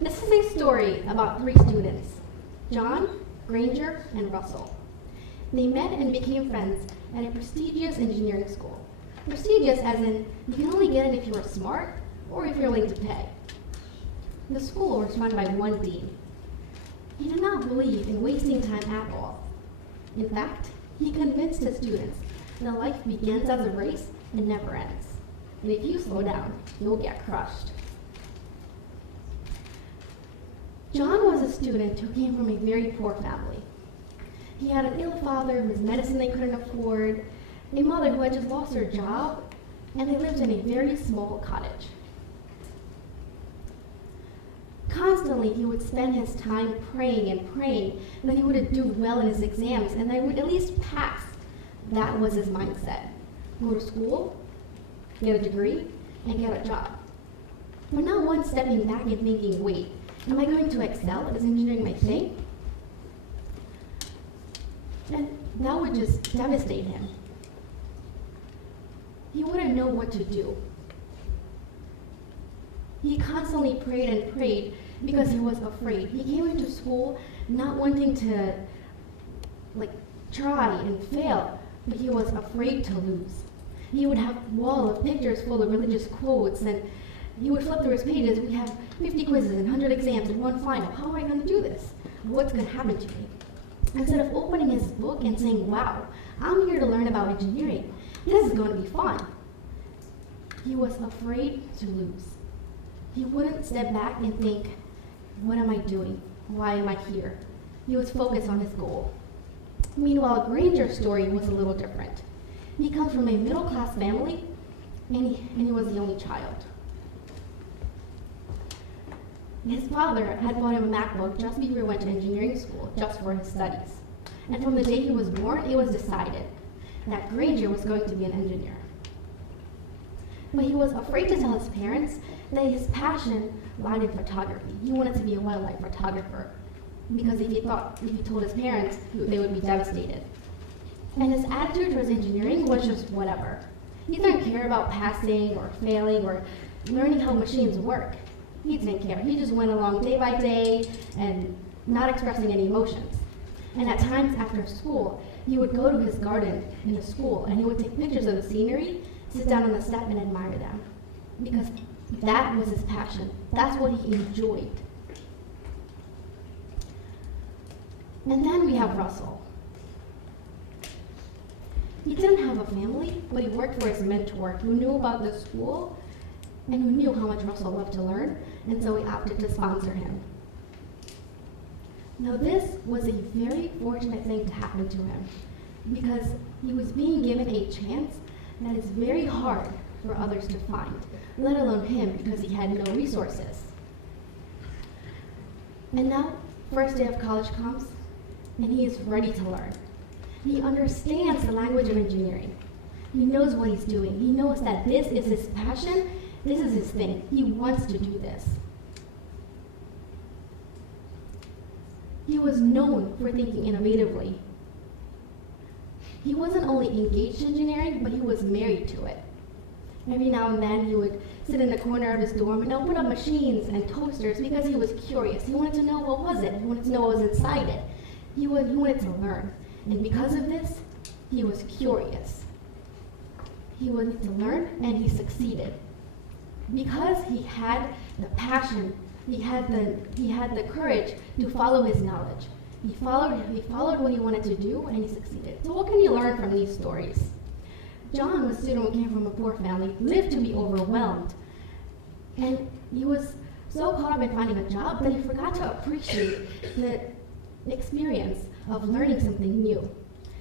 This is a story about three students, John, Granger, and Russell. They met and became friends at a prestigious engineering school. Prestigious as in you can only get it if you are smart or if you're willing to pay. The school was run by one dean. He did not believe in wasting time at all. In fact, he convinced his students that life begins as a race and never ends. And if you slow down, you'll get crushed. John was a student who came from a very poor family. He had an ill father whose medicine they couldn't afford, a mother who had just lost her job, and they lived in a very small cottage. Constantly, he would spend his time praying and praying that he would do well in his exams and that he would at least pass. That was his mindset. Go to school, get a degree, and get a job. But not once stepping back and thinking, wait, am I going to excel? Is engineering my thing? And that would just devastate him. He wouldn't know what to do. He constantly prayed and prayed because he was afraid. He came into school not wanting to try and fail, but he was afraid to lose. He would have a wall of pictures full of religious quotes, and he would flip through his pages. We have 50 quizzes and 100 exams and one final. How am I going to do this? What's going to happen to me? Instead of opening his book and saying, wow, I'm here to learn about engineering. This is going to be fun. He was afraid to lose. He wouldn't step back and think, what am I doing? Why am I here? He was focused on his goal. Meanwhile, Granger's story was a little different. He comes from a middle-class family, and he was the only child. His father had bought him a MacBook just before he went to engineering school, just for his studies. And from the day he was born, it was decided that Granger was going to be an engineer. But he was afraid to tell his parents that his passion lied in photography. He wanted to be a wildlife photographer because if he told his parents, they would be devastated. And his attitude towards engineering was just whatever. He didn't care about passing or failing or learning how machines work. He didn't care. He just went along day by day and not expressing any emotions. And at times after school, he would go to his garden in the school and he would take pictures of the scenery, sit down on the step and admire them. Because that was his passion. That's what he enjoyed. And then we have Russell. He didn't have a family, but he worked for his mentor who knew about the school and who knew how much Russell loved to learn, and so he opted to sponsor him. Now this was a very fortunate thing to happen to him because he was being given a chance that is very hard for others to find, let alone him because he had no resources. And now, first day of college comes, and he is ready to learn. He understands the language of engineering. He knows what he's doing. He knows that this is his passion, this is his thing. He wants to do this. He was known for thinking innovatively. He wasn't only engaged in engineering, but he was married to it. Every now and then he would sit in the corner of his dorm and open up machines and toasters because he was curious. He wanted to know what was it. He wanted to know what was inside it. He wanted to learn. And because of this, he was curious. He wanted to learn and he succeeded. Because he had the passion, he had the courage to follow his knowledge. He followed what he wanted to do and he succeeded. So what can you learn from these stories? John was a student who came from a poor family, lived to be overwhelmed. And he was so caught up in finding a job that he forgot to appreciate the experience of learning something new.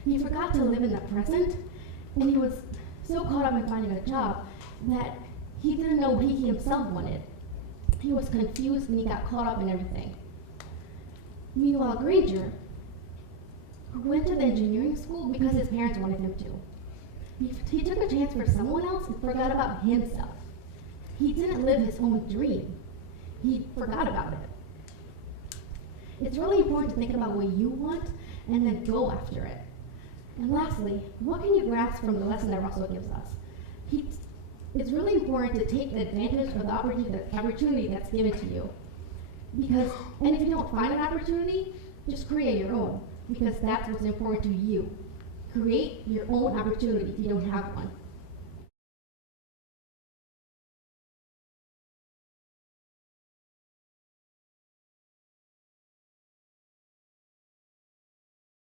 He forgot to live in the present, and he was so caught up in finding a job that he didn't know what he himself wanted. He was confused and he got caught up in everything. Meanwhile, Granger, who went to the engineering school because his parents wanted him to, he took a chance for someone else and forgot about himself. He didn't live his own dream. He forgot about it. It's really important to think about what you want and then go after it. And lastly, what can you grasp from the lesson that Russell gives us? It's really important to take advantage of the opportunity that's given to you. And if you don't find an opportunity, just create your own, because that's what's important to you. Create your own opportunity if you don't have one.